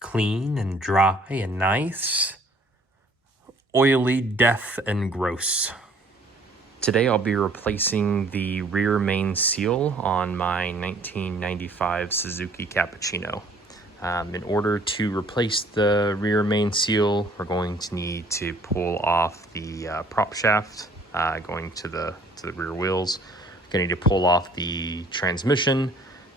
Clean and dry and nice. Oily, death, and gross. Today I'll be replacing the rear main seal on my 1995 Suzuki Cappuccino. In order to replace the rear main seal, we're going to need to pull off the prop shaft going to the rear wheels. We're going to need to pull off the transmission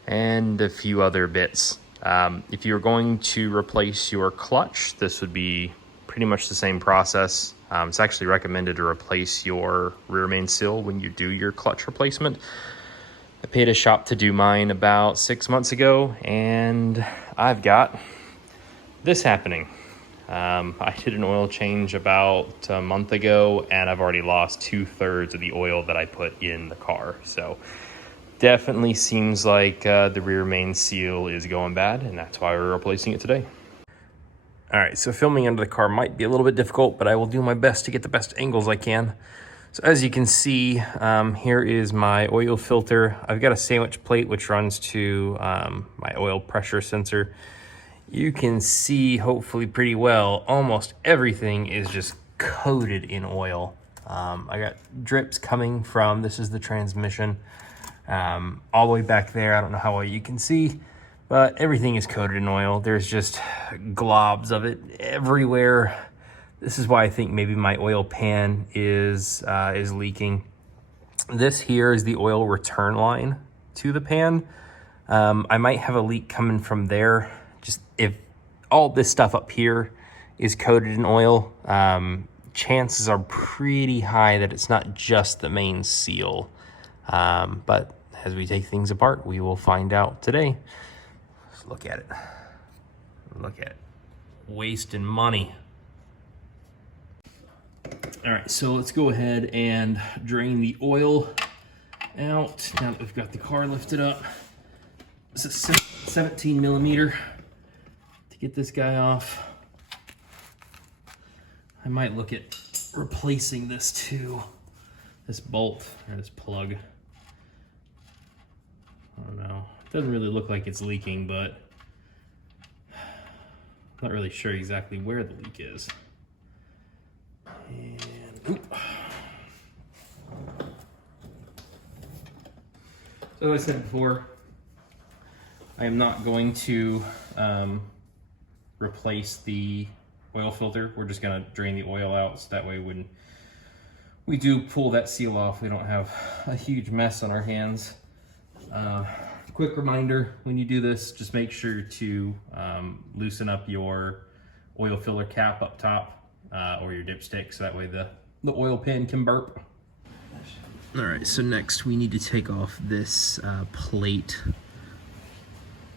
and a few other bits. If you're going to replace your clutch, this would be pretty much the same process. It's actually recommended to replace your rear main seal when you do your clutch replacement. I paid a shop to do mine about 6 months ago, and I've got this happening. I did an oil change about a month ago, and I've already lost 2/3 of the oil that I put in the car. So definitely seems like the rear main seal is going bad, and that's why we're replacing it today. All right, so filming under the car might be a little bit difficult, but I will do my best to get the best angles I can. So as you can see, here is my oil filter. I've got a sandwich plate which runs to my oil pressure sensor. You can see hopefully pretty well, almost everything is just coated in oil. I got drips coming from, this is the transmission, all the way back there. I don't know how well you can see, but everything is coated in oil. There's just globs of it everywhere. This is why I think maybe my oil pan is leaking. This here is the oil return line to the pan. I might have a leak coming from there. Just if all this stuff up here is coated in oil, chances are pretty high that it's not just the main seal. But as we take things apart, we will find out today. Let's look at it. Look at it. Wasting money. All right, so let's go ahead and drain the oil out. Now that we've got the car lifted up, this is 17 millimeter to get this guy off. I might look at replacing this too, this bolt or this plug. I don't know. It doesn't really look like it's leaking, but I'm not really sure exactly where the leak is. And oop. So as I said before, I am not going to replace the oil filter. We're just going to drain the oil out, so that way when we do pull that seal off, we don't have a huge mess on our hands. Quick reminder, when you do this, just make sure to loosen up your oil filler cap up top or your dipstick, so that way the oil pan can burp. All right, so next we need to take off this plate,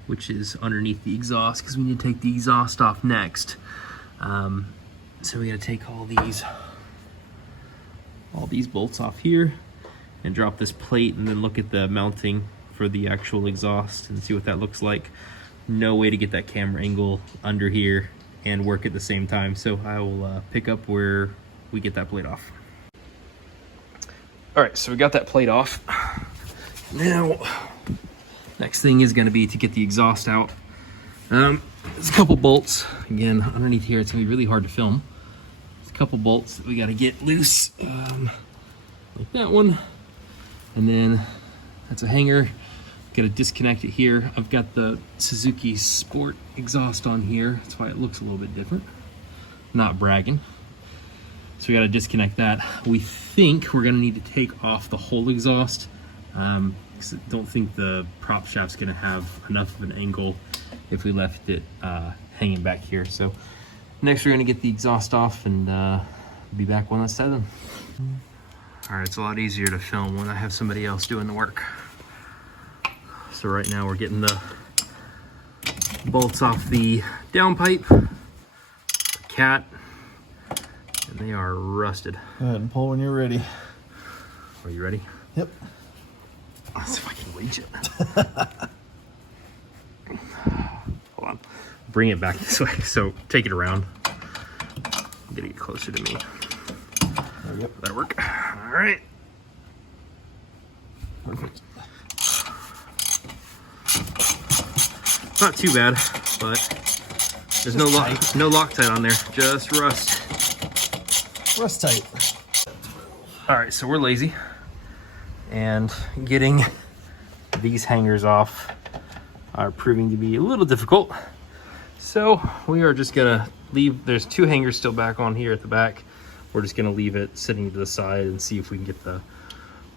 which is underneath the exhaust, because we need to take the exhaust off next. So we gotta take all these bolts off here and drop this plate, and then look at the mounting for the actual exhaust and see what that looks like. No way to get that camera angle under here and work at the same time, so I will pick up where we get that plate off. All right, so we got that plate off. Now, next thing is gonna be to get the exhaust out. There's a couple bolts. Again, underneath here, it's gonna be really hard to film. There's a couple bolts that we gotta get loose, like that one. And then that's a hanger. Gotta disconnect it here. I've got the Suzuki Sport exhaust on here. That's why it looks a little bit different. Not bragging. So we gotta disconnect that. We think we're gonna need to take off the whole exhaust. Because I don't think the prop shaft's gonna have enough of an angle if we left it hanging back here. So next we're gonna get the exhaust off and be back when that's set in. All right, it's a lot easier to film when I have somebody else doing the work. So right now we're getting the bolts off the downpipe, the cat, and they are rusted. Go ahead and pull when you're ready. Are you ready? Yep. Let's see if I can reach it. Hold on. Bring it back this way. So take it around. I'm gonna get closer to me. Yep. That'll work. All right. Perfect. Not too bad, but There's no Loctite on there, just rust. Rust tight. All right, so we're lazy, and getting these hangers off are proving to be a little difficult. So we are just gonna leave, there's 2 hangers still back on here at the back. We're just gonna leave it sitting to the side and see if we can get the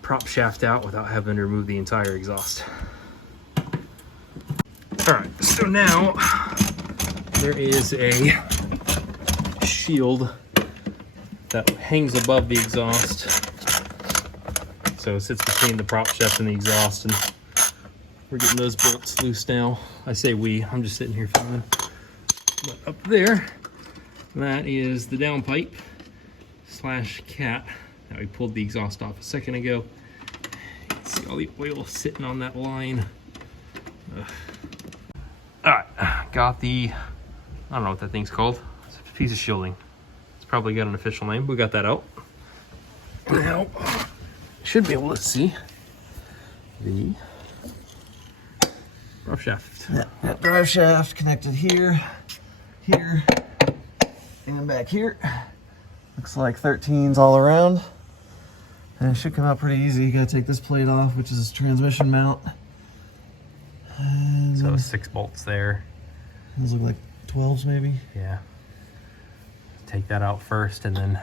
prop shaft out without having to remove the entire exhaust. All right, so now there is a shield that hangs above the exhaust. So it sits between the prop shaft and the exhaust, and we're getting those bolts loose now. I say we, I'm just sitting here filming. But up there, that is the downpipe / cat that we pulled the exhaust off a second ago. You can see all the oil sitting on that line. All right, got the, I don't know what that thing's called. It's a piece of shielding. It's probably got an official name. We got that out. Now, should be able to see the drive shaft. Yeah, drive shaft connected here, here, and back here. Looks like 13s all around. And it should come out pretty easy. You gotta take this plate off, which is transmission mount. And So 6 bolts there. Those look like 12s maybe. Yeah. Take that out first and then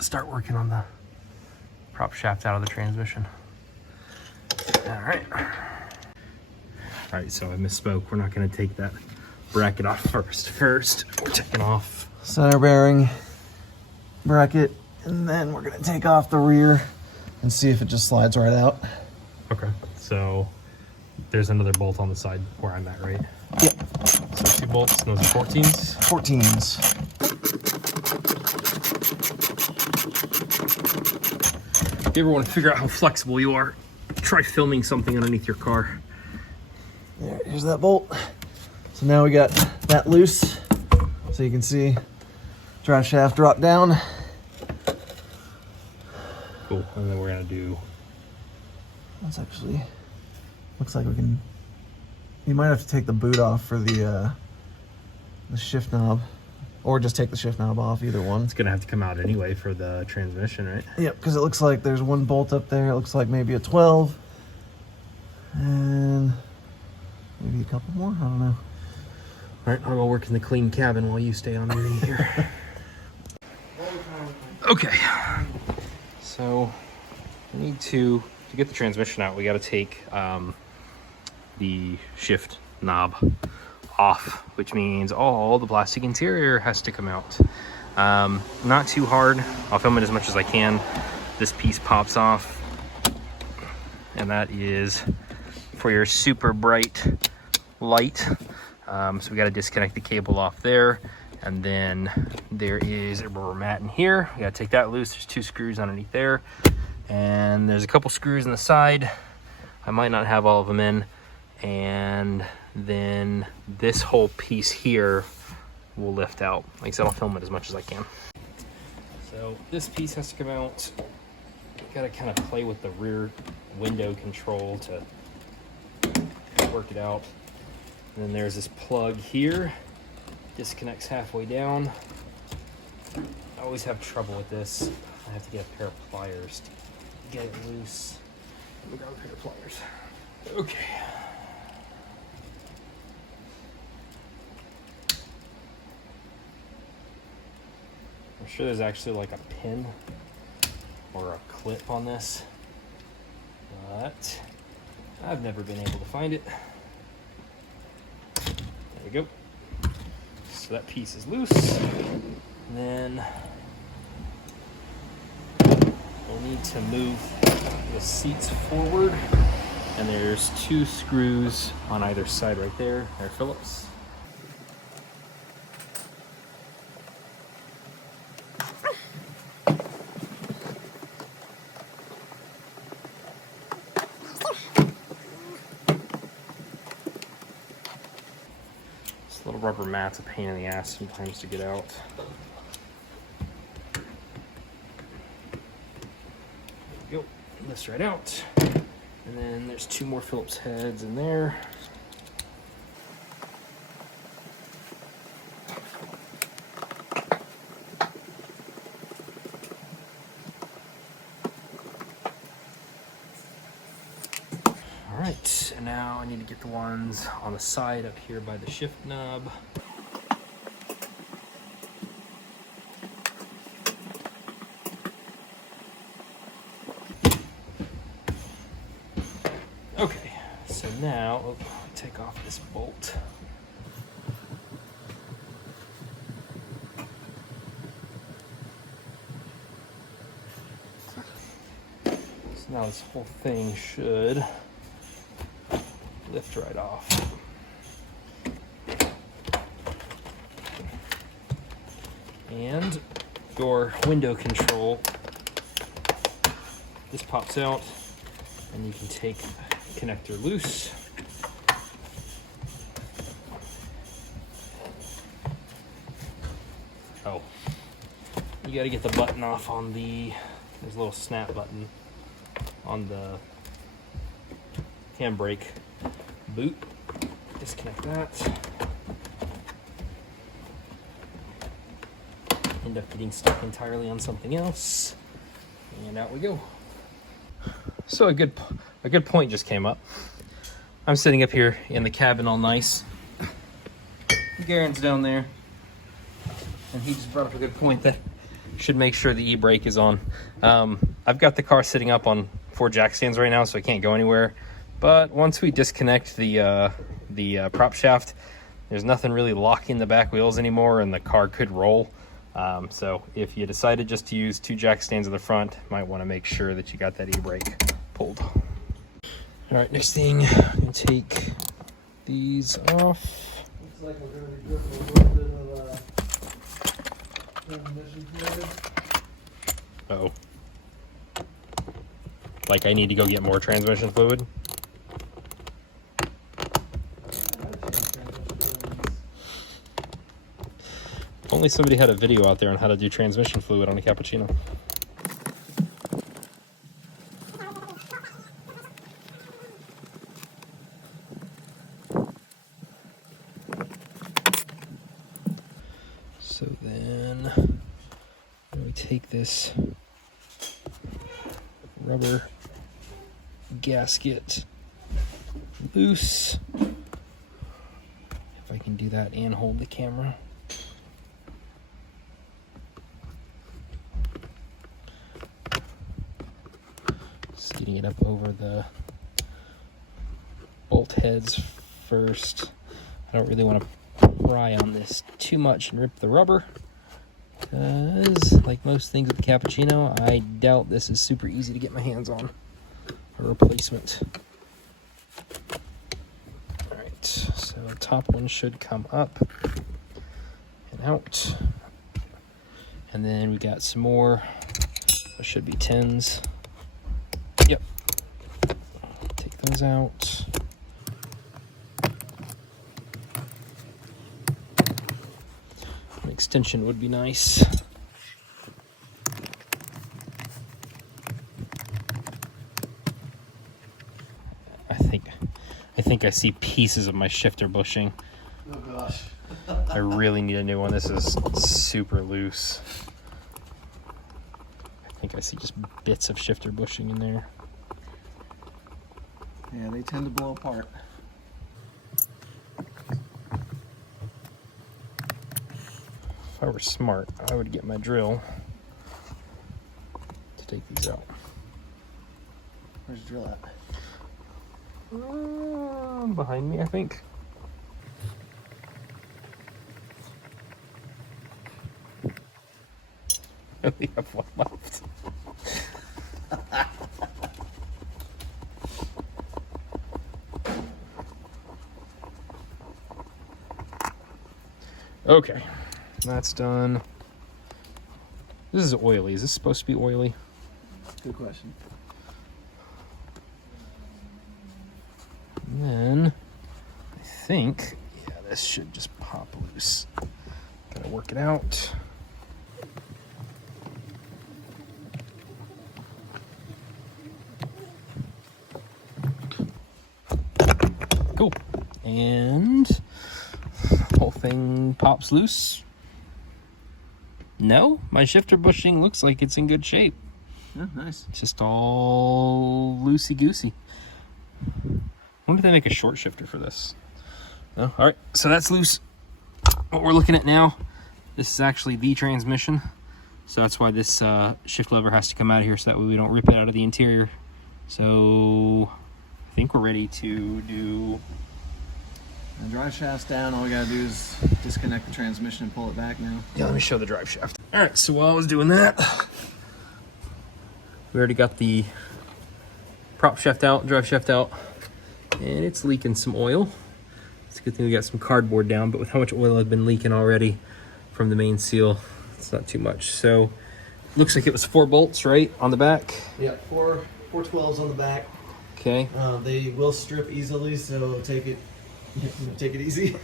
start working on the prop shaft out of the transmission. All right. All right, so I misspoke. We're not gonna take that bracket off first. First, we're taking off Center bearing bracket, and then we're gonna take off the rear and see if it just slides right out. Okay, so there's another bolt on the side where I'm at, right? Yep. So 2 bolts, and those are 14s? 14s. If you ever want to figure out how flexible you are, try filming something underneath your car. Here's that bolt. So now we got that loose, so you can see drive shaft drop down. Cool, and then we're gonna do, That's actually, looks like we can, you might have to take the boot off for the shift knob, or just take the shift knob off, either one. it's gonna have to come out anyway for the transmission, right? Yep, because it looks like there's 1 bolt up there. It looks like maybe a 12. And maybe a couple more, I don't know. All right, I'm gonna work in the clean cabin while you stay on duty here. Okay, so we need to get the transmission out, we gotta take the shift knob off, which means all the plastic interior has to come out. Not too hard, I'll film it as much as I can. This piece pops off, and that is for your super bright light. So we got to disconnect the cable off there, and then there is a rubber mat in here. We got to take that loose. There's 2 screws underneath there, and there's a couple screws on the side. I might not have all of them in, and then this whole piece here will lift out. Like I said, I'll film it as much as I can. So this piece has to come out. Got to kind of play with the rear window control to work it out. And then there's this plug here, disconnects halfway down. I always have trouble with this. I have to get a pair of pliers to get it loose. We got a pair of pliers. Okay. I'm sure there's actually like a pin or a clip on this, but I've never been able to find it. There we go. So that piece is loose. And then we'll need to move the seats forward. And there's 2 screws on either side right there. They're Phillips. This little rubber mat's a pain in the ass sometimes to get out. There we go. Lifts right out. And then there's 2 more Phillips heads in there. and now I need to get the ones on the side up here by the shift knob. Okay, so now take off this bolt. So now this whole thing should lift right off. And your window control, this pops out and you can take the connector loose. Oh, you got to get the button off on there's a little snap button on the handbrake boot. Disconnect that. End up getting stuck entirely on something else, and out we go. So a good point just came up. I'm sitting up here in the cabin all nice. Garen's down there, and he just brought up a good point that should make sure the e-brake is on. I've got the car sitting up on 4 jack stands right now, so I can't go anywhere. But once we disconnect the prop shaft, there's nothing really locking the back wheels anymore, and the car could roll. So if you decided just to use 2 jack stands in the front, might want to make sure that you got that e-brake pulled. All right, next thing, I'm gonna take these off. Looks like we're going to be doing a little bit of transmission fluid. Oh. Like I need to go get more transmission fluid? If only somebody had a video out there on how to do transmission fluid on a Cappuccino. So then we take this rubber gasket loose. If I can do that and hold the camera. Just getting it up over the bolt heads first. I don't really want to pry on this too much and rip the rubber, because like most things with the Cappuccino, I doubt this is super easy to get my hands on a replacement. Alright, so the top one should come up and out, and then we got some more. There should be 10s. Yep, take those out. An extension would be nice. I think I see pieces of my shifter bushing. Oh gosh. I really need a new one. This is super loose. I think I see just bits of shifter bushing in there. Yeah, they tend to blow apart. If I were smart, I would get my drill to take these out. Where's the drill at? Behind me, I think. I only have one left. Okay, that's done. This is oily. Is this supposed to be oily? Good question. And then I think, yeah, this should just pop loose. Gotta work it out. Cool. And the whole thing pops loose. No, my shifter bushing looks like it's in good shape. Yeah, nice. It's just all loosey-goosey. wonder if they make a short shifter for this. No? All right, so that's loose. What we're looking at now, this is actually the transmission. So that's why this shift lever has to come out of here so that way we don't rip it out of the interior. So I think we're ready to do... The drive shaft's down. All we gotta do is disconnect the transmission and pull it back now. Yeah, let me show the drive shaft. All right, so while I was doing that, we already got the prop shaft out, drive shaft out, and it's leaking some oil. It's a good thing we got some cardboard down, but with how much oil had been leaking already from the main seal, it's not too much. So looks like it was 4 bolts, right, on the back? Yeah, four 12s on the back. Okay. They will strip easily, so take it easy.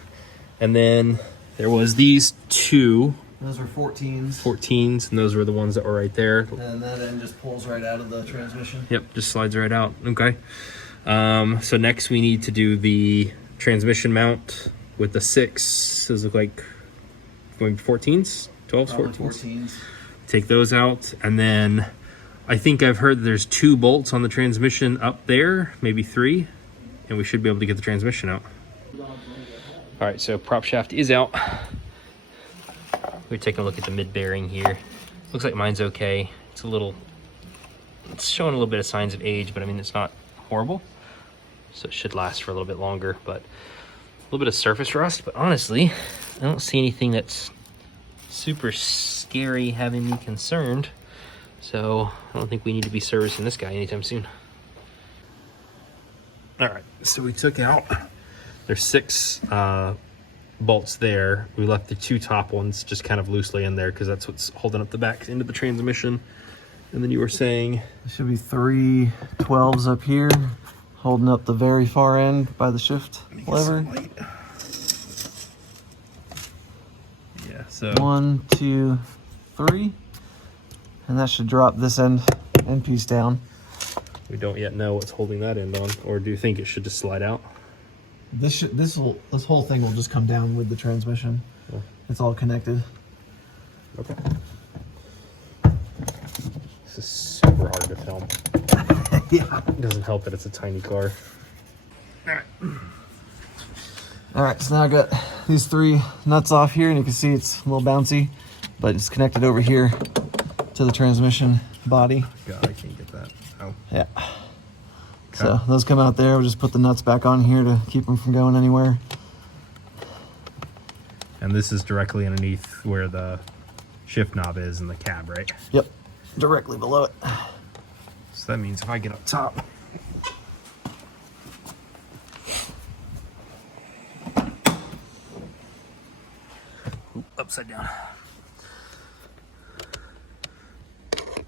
And then there was these 2. Those were 14s. 14s, and those were the ones that were right there. And that end just pulls right out of the transmission. Yep, just slides right out. Okay. So next we need to do the transmission mount with the 6. Those look like going 14s, 12s, Probably 14s. Take those out, and then I think I've heard there's 2 bolts on the transmission up there, maybe 3, and we should be able to get the transmission out. All right, so prop shaft is out. We're taking a look at the mid bearing here. Looks like mine's okay. It's showing a little bit of signs of age, but I mean, it's not horrible. So it should last for a little bit longer, but a little bit of surface rust. But honestly, I don't see anything that's super scary having me concerned. So I don't think we need to be servicing this guy anytime soon. All right, so we took out, there's 6 bolts there. We left the 2 top ones just kind of loosely in there because that's what's holding up the back end of the transmission. And then you were saying there should be 3 12s up here holding up the very far end by the shift lever. Yeah, so 1, 2, 3, and that should drop this end piece down. we don't yet know what's holding that end on, or do you think it should just slide out? This whole thing will just come down with the transmission. Yeah. It's all connected. Okay. This is super hard to film. Yeah. It doesn't help that it's a tiny car. All right, so now I've got these 3 nuts off here, and you can see it's a little bouncy, but it's connected over here to the transmission body. God, I can't get that. Oh. Yeah. So those come out there. We'll just put the nuts back on here to keep them from going anywhere. And this is directly underneath where the shift knob is in the cab, right? Yep, directly below it. So that means if I get up top, upside down.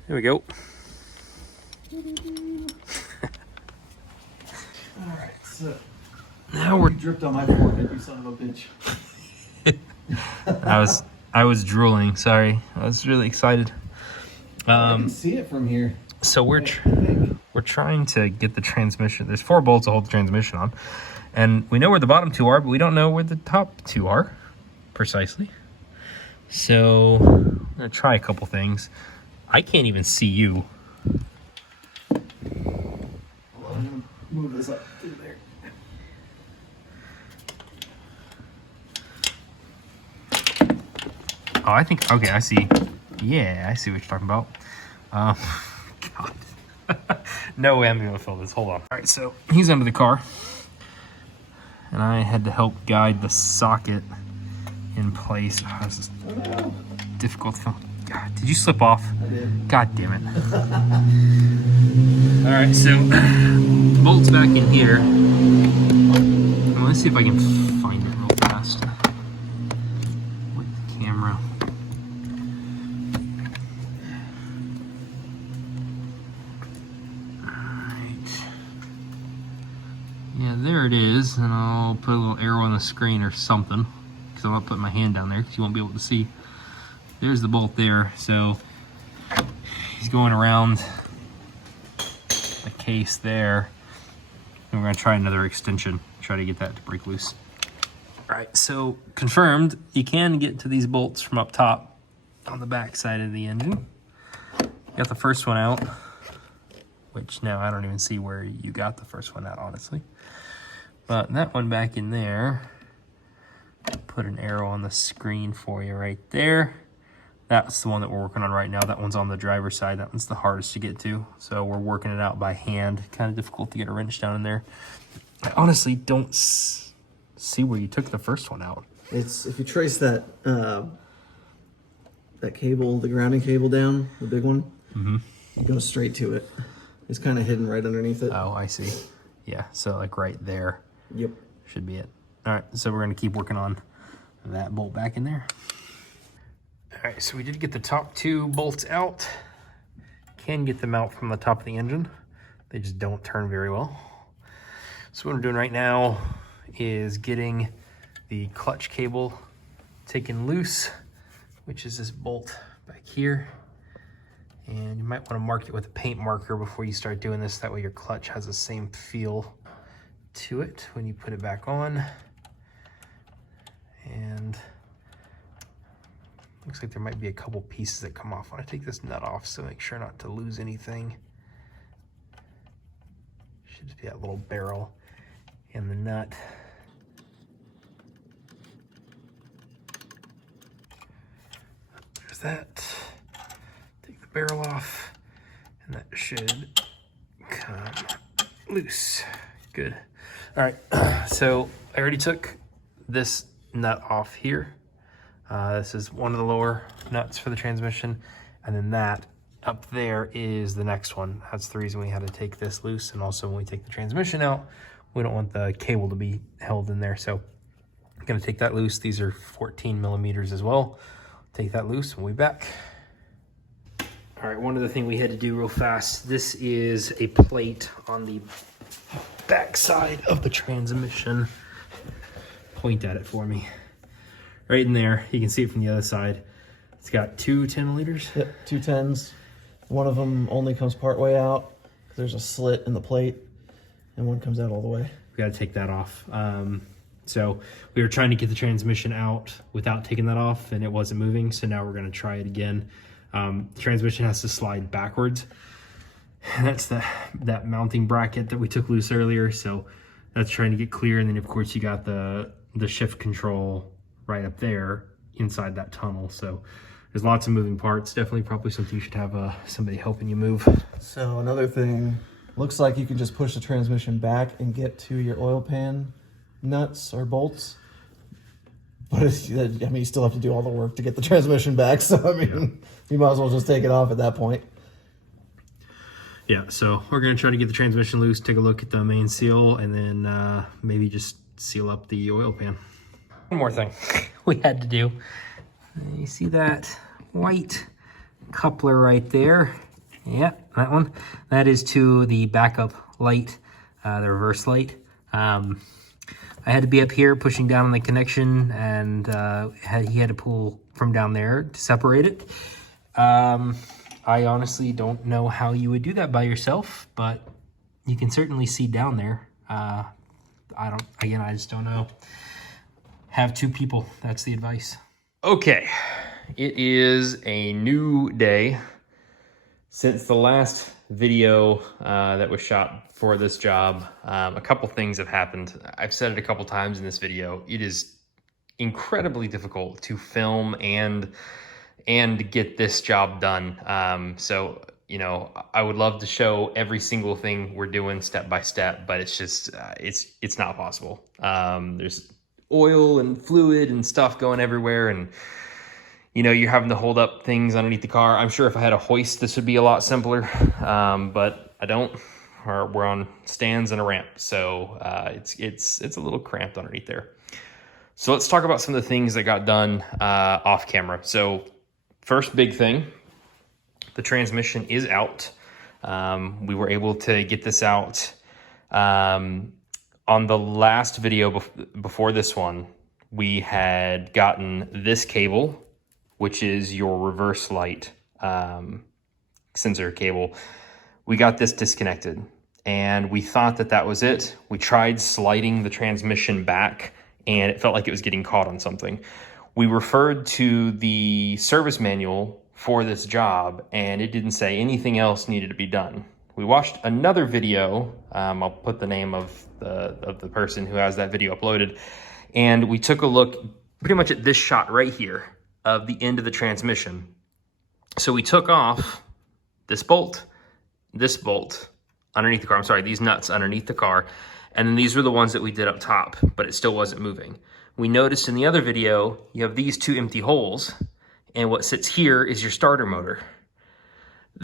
There we go. All right, so Now we're. dripped on my forehead, you son of a bitch. I was drooling. Sorry, I was really excited. I can see it from here. So we're trying to get the transmission. There's 4 bolts to hold the transmission on, and we know where the bottom 2 are, but we don't know where the top 2 are precisely. So I'm gonna try a couple things. I can't even see you. Well, I'm gonna move this up through there. Oh, I think, okay, I see. Yeah, I see what you're talking about. God. No way I'm gonna fill this. Hold on. All right, so he's under the car, and I had to help guide the socket in place. Oh, this is difficult to film. God, did you slip off? I did. God damn it. All right, so the bolt's back in here. Well, let's see if I can find it real fast with the camera. Yeah, there it is, and I'll put a little arrow on the screen or something, because I'm not putting my hand down there because you won't be able to see. There's the bolt there, so he's going around the case there, and we're going to try another extension, try to get that to break loose. All right, so confirmed, you can get to these bolts from up top on the back side of the engine. Got the first one out, which now I don't even see where you got the first one out, honestly. But that one back in there, put an arrow on the screen for you right there. That's the one that we're working on right now. That one's on the driver's side. That one's the hardest to get to. So we're working it out by hand. Kind of difficult to get a wrench down in there. I honestly don't see where you took the first one out. It's, if you trace that that cable, the grounding cable down, the big one, it goes straight to it. It's kind of hidden right underneath it. Oh, I see. Yeah, so like right there. Yep. Should be it. All right, so we're gonna keep working on that bolt back in there. All right, so we did get the top two bolts out. Can get them out from the top of the engine. They just don't turn very well. So what I'm doing right now is getting the clutch cable taken loose, which is this bolt back here. And you might want to mark it with a paint marker before you start doing this. That way your clutch has the same feel to it when you put it back on. And looks like there might be a couple pieces that come off. I want to take this nut off, so make sure not to lose anything. Should just be that little barrel and the nut. There's that. Take the barrel off, and that should come loose. Good. All right, so I already took this nut off here. This is one of the lower nuts for the transmission, and then that up there is the next one. That's the reason we had to take this loose, and also when we take the transmission out, we don't want the cable to be held in there. So I'm gonna take that loose. These are 14 millimeters as well. Take that loose and we'll be back. All right, one other thing we had to do real fast. This is a plate on the back side of the transmission. Point at it for me. Right in there, you can see it from the other side. It's got two 10-liters. Yep, two 10s. One of them only comes part way out. There's a slit in the plate, and one comes out all the way. We got to take that off. So we were trying to get the transmission out without taking that off, and it wasn't moving. So now we're going to try it again. The transmission has to slide backwards. And that's that mounting bracket that we took loose earlier. So that's trying to get clear. And then of course you got the shift control right up there inside that tunnel. So there's lots of moving parts. Definitely probably something you should have somebody helping you move. So another thing, looks like you can just push the transmission back and get to your oil pan nuts or bolts. But it's, I mean, you still have to do all the work to get the transmission back. So I mean, you might as well just take it off at that point. Yeah, so we're gonna try to get the transmission loose, take a look at the main seal, and then maybe just seal up the oil pan. One more thing we had to do. You see that white coupler right there? Yeah, that one. That is to the backup light, the reverse light. I had to be up here pushing down on the connection, and he had to pull from down there to separate it. I honestly don't know how you would do that by yourself, but you can certainly see down there. I just don't know. Have two people, that's the advice. Okay, it is a new day. Since the last video that was shot for this job, a couple things have happened. I've said it a couple times in this video. It is incredibly difficult to film and get this job done. So, you know, I would love to show every single thing we're doing step by step, but it's just, it's not possible. There's oil and fluid and stuff going everywhere, and you know, you're having to hold up things underneath the car. I'm sure if I had a hoist, this would be a lot simpler, but I don't. We're on stands and a ramp, so it's a little cramped underneath there. So let's talk about some of the things that got done off camera. So first big thing, the transmission is out. We were able to get this out on the last video before this one. We had gotten this cable, which is your reverse light sensor cable. We got this disconnected, and we thought that that was it. We tried sliding the transmission back, and it felt like it was getting caught on something. We referred to the service manual for this job, and it didn't say anything else needed to be done. we watched another video. I'll put the name of the person who has that video uploaded. And we took a look pretty much at this shot right here of the end of the transmission. So we took off this bolt underneath the car. I'm sorry, these nuts underneath the car. And then these were the ones that we did up top, but it still wasn't moving. We noticed in the other video, you have these two empty holes, and what sits here is your starter motor.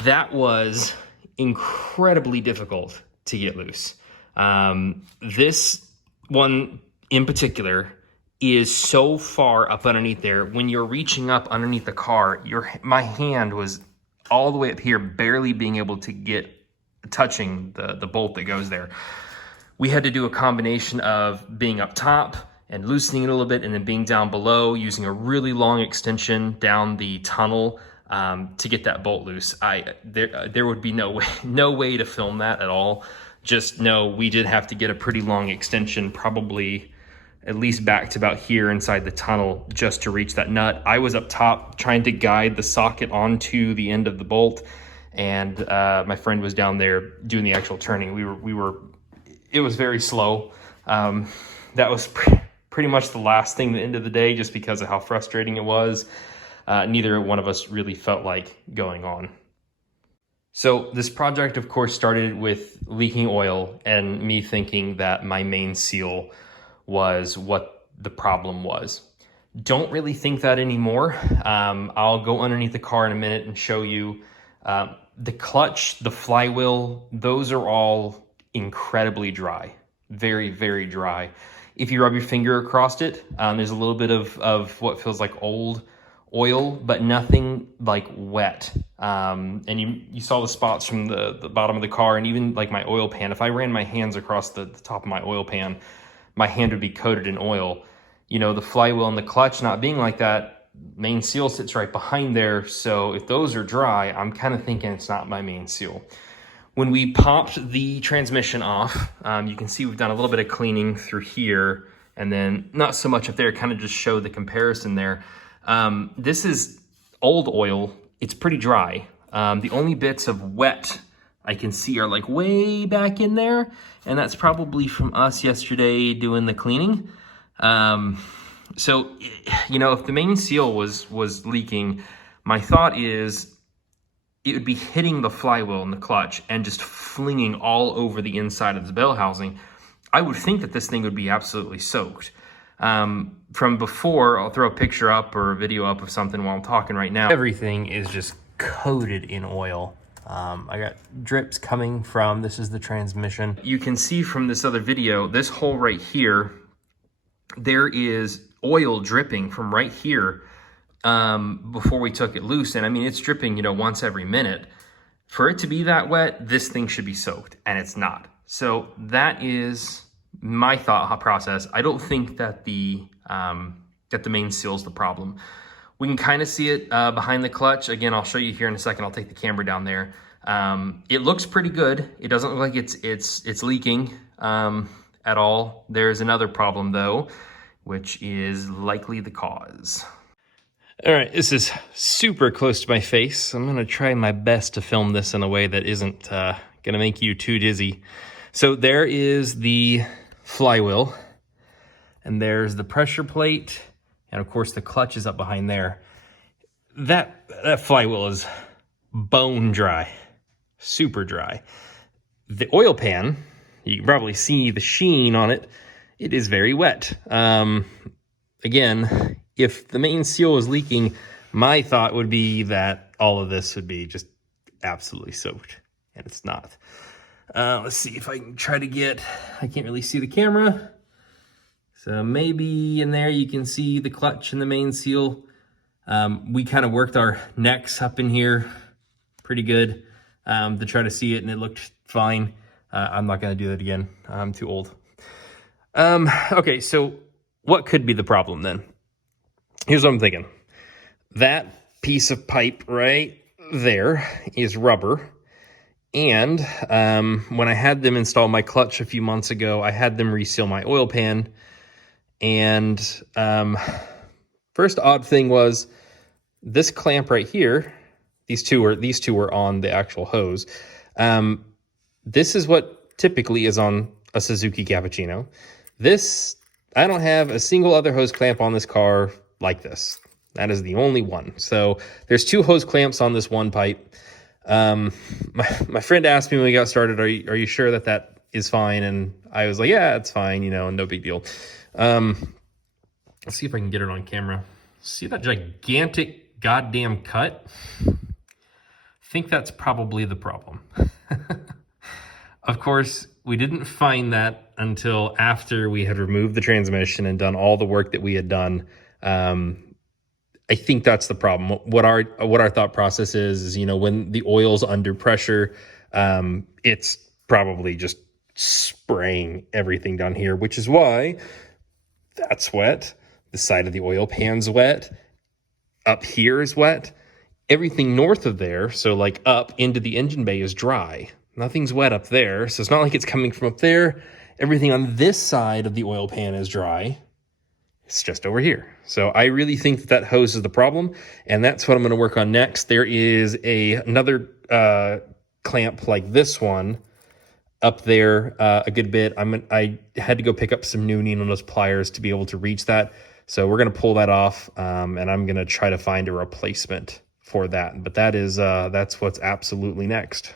That was incredibly difficult to get loose. This one in particular is so far up underneath there. When you're reaching up underneath the car, my hand was all the way up here, barely being able to get touching the bolt that goes there. We had to do a combination of being up top and loosening it a little bit, and then being down below, using a really long extension down the tunnel to get that bolt loose. There would be no way to film that at all. Just know we did have to get a pretty long extension, probably at least back to about here inside the tunnel, just to reach that nut. I was up top trying to guide the socket onto the end of the bolt, and my friend was down there doing the actual turning. It was very slow. That was pretty much the last thing at the end of the day, just because of how frustrating it was. Neither one of us really felt like going on. So this project, of course, started with leaking oil and me thinking that my main seal was what the problem was. Don't really think that anymore. I'll go underneath the car in a minute and show you the clutch, the flywheel, those are all incredibly dry, very, very dry. If you rub your finger across it, there's a little bit of what feels like old oil, but nothing like wet. And you saw the spots from the bottom of the car, and even like my oil pan. If I ran my hands across the top of my oil pan, my hand would be coated in oil. You know, the flywheel and the clutch not being like that, main seal sits right behind there. So if those are dry, I'm kind of thinking it's not my main seal. When we popped the transmission off, you can see we've done a little bit of cleaning through here, and then not so much up there, kind of just show the comparison there. This is old oil. It's pretty dry. The only bits of wet I can see are like way back in there, and that's probably from us yesterday doing the cleaning. So, you know, if the main seal was leaking, my thought is it would be hitting the flywheel and the clutch and just flinging all over the inside of the bell housing. I would think that this thing would be absolutely soaked. From before, I'll throw a picture up or a video up of something while I'm talking right now. Everything is just coated in oil. I got drips coming from, this is the transmission. You can see from this other video, this hole right here, there is oil dripping from right here before we took it loose. And I mean, it's dripping, you know, once every minute. For it to be that wet, this thing should be soaked, and it's not. So that is my thought process. I don't think that the main seal is the problem. We can kind of see it behind the clutch. Again, I'll show you here in a second. I'll take the camera down there. It looks pretty good. It doesn't look like it's leaking at all. There's another problem though, which is likely the cause. All right, this is super close to my face. I'm gonna try my best to film this in a way that isn't gonna make you too dizzy. So there is the flywheel, and there's the pressure plate, and of course the clutch is up behind there. That flywheel is bone dry, super dry. The oil pan, you can probably see the sheen on it. It is very wet. Again, if the main seal was leaking, my thought would be that all of this would be just absolutely soaked, and it's not. Let's see if I can try to get, I can't really see the camera. So maybe in there you can see the clutch and the main seal. We kind of worked our necks up in here pretty good to try to see it, and it looked fine. I'm not going to do that again. I'm too old. Okay, so what could be the problem then? Here's what I'm thinking. That piece of pipe right there is rubber. And when I had them install my clutch a few months ago, I had them reseal my oil pan. And first odd thing was this clamp right here. These two were on the actual hose. This is what typically is on a Suzuki Cappuccino. This, I don't have a single other hose clamp on this car like this. That is the only one. So there's 2 hose clamps on this one pipe. My friend asked me when we got started, are you sure that is fine? And I was like, yeah, it's fine, you know, no big deal. Let's see if I can get it on camera. See that gigantic goddamn cut? I think that's probably the problem. Of course, we didn't find that until after we had removed the transmission and done all the work that we had done. I think that's the problem. What our thought process is, you know, when the oil's under pressure, it's probably just spraying everything down here, which is why that's wet. The side of the oil pan's wet. Up here is wet. Everything north of there, so like up into the engine bay, is dry. Nothing's wet up there, so it's not like it's coming from up there. Everything on this side of the oil pan is dry. It's just over here. So I really think that hose is the problem, and that's what I'm going to work on next. There is another clamp like this one up there a good bit. I had to go pick up some new needle-nose pliers to be able to reach that. So we're going to pull that off, and I'm going to try to find a replacement for that. But that's what's absolutely next.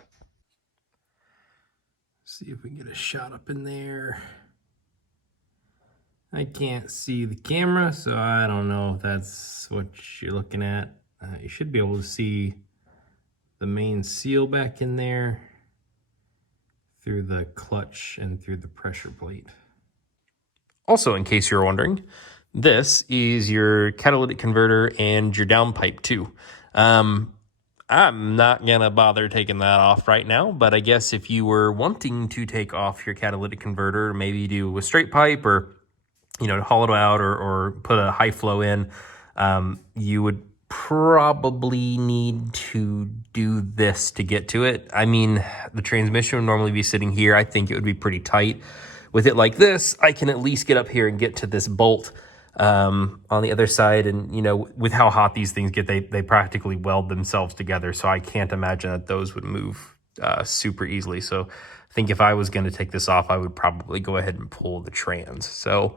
See if we can get a shot up in there. I can't see the camera, so I don't know if that's what you're looking at. You should be able to see the main seal back in there through the clutch and through the pressure plate. Also, in case you're wondering, this is your catalytic converter and your downpipe too. I'm not gonna bother taking that off right now, but I guess if you were wanting to take off your catalytic converter, maybe do a straight pipe or, you know, hollow out or put a high flow in, you would probably need to do this to get to it. I mean, the transmission would normally be sitting here. I think it would be pretty tight. With it like this, I can at least get up here and get to this bolt on the other side. And, you know, with how hot these things get, they practically weld themselves together. So I can't imagine that those would move super easily. So I think if I was going to take this off, I would probably go ahead and pull the trans. So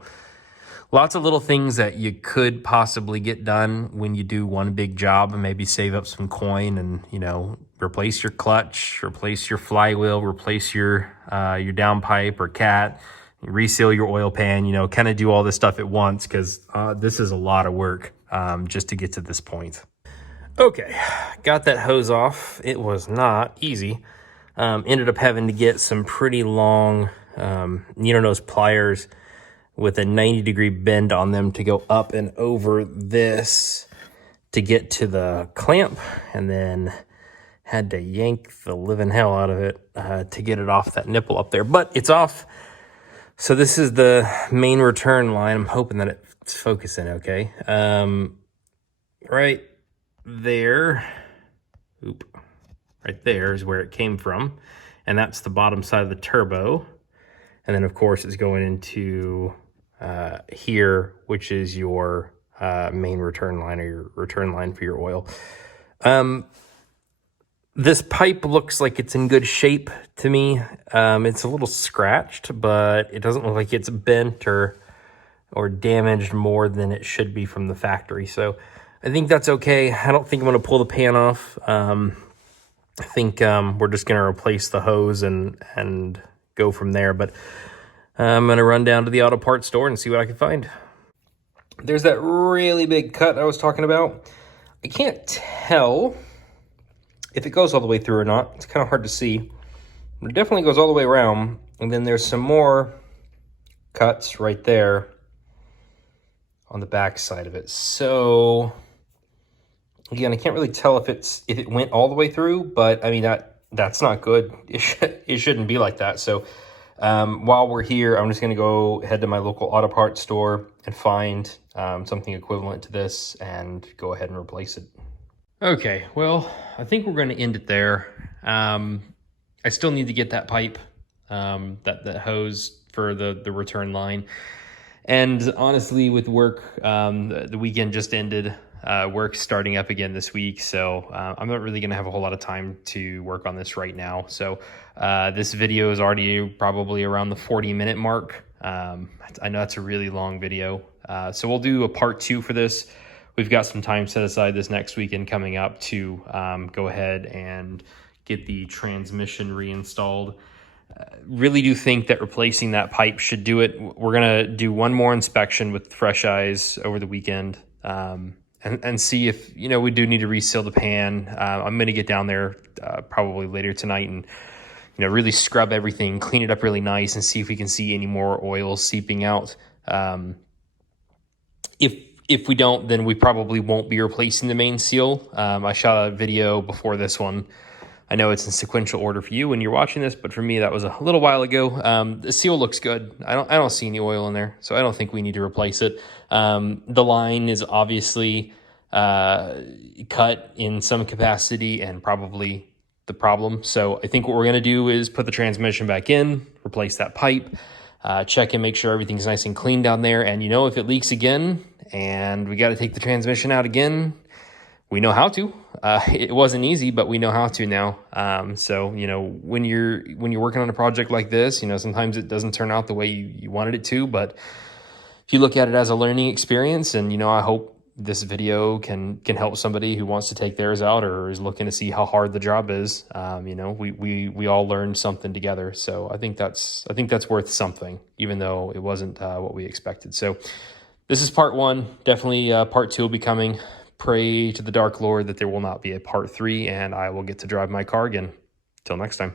lots of little things that you could possibly get done when you do one big job and maybe save up some coin and, you know, replace your clutch, replace your flywheel, replace your downpipe or cat, reseal your oil pan, you know, kind of do all this stuff at once because this is a lot of work just to get to this point. Okay, got that hose off. It was not easy. Ended up having to get some pretty long needle-nose pliers with a 90-degree bend on them to go up and over this to get to the clamp, and then had to yank the living hell out of it to get it off that nipple up there. But it's off. So this is the main return line. I'm hoping that it's focusing okay. Right there, right there is where it came from. And that's the bottom side of the turbo. And then, of course, it's going into here, which is your main return line or your return line for your oil. This pipe looks like it's in good shape to me. It's a little scratched, but it doesn't look like it's bent or damaged more than it should be from the factory. So I think that's okay. I don't think I'm going to pull the pan off. I think we're just going to replace the hose and go from there. But I'm going to run down to the auto parts store and see what I can find. There's that really big cut I was talking about. I can't tell if it goes all the way through or not. It's kind of hard to see. But it definitely goes all the way around. And then there's some more cuts right there on the back side of it. So again, I can't really tell if it went all the way through, but I mean that's not good. It shouldn't be like that. So while we're here, I'm just going to go head to my local auto parts store and find something equivalent to this and go ahead and replace it. Okay, well, I think we're going to end it there. I still need to get that pipe, that hose for the return line. And honestly, with work, the weekend just ended. Work's starting up again this week, so I'm not really going to have a whole lot of time to work on this right now. So this video is already probably around the 40-minute mark. I know that's a really long video. So we'll do a part 2 for this. We've got some time set aside this next weekend coming up to go ahead and get the transmission reinstalled. Really do think that replacing that pipe should do it. We're going to do one more inspection with fresh eyes over the weekend and see if, we do need to reseal the pan. I'm going to get down there probably later tonight and, really scrub everything, clean it up really nice and see if we can see any more oil seeping out. If we don't, then we probably won't be replacing the main seal. I shot a video before this one. I know it's in sequential order for you when you're watching this, but for me, that was a little while ago. The seal looks good. I don't see any oil in there, so I don't think we need to replace it. The line is obviously cut in some capacity and probably the problem. So I think what we're going to do is put the transmission back in, replace that pipe, check and make sure everything's nice and clean down there. And if it leaks again and we got to take the transmission out again, we know how to. It wasn't easy, but we know how to now. So when you're working on a project like this, sometimes it doesn't turn out the way you wanted it to. But if you look at it as a learning experience, and I hope this video can help somebody who wants to take theirs out or is looking to see how hard the job is. We all learned something together. So I think that's worth something, even though it wasn't what we expected. So this is part 1. Definitely part 2 will be coming. Pray to the Dark Lord that there will not be a part 3, and I will get to drive my car again. Till next time.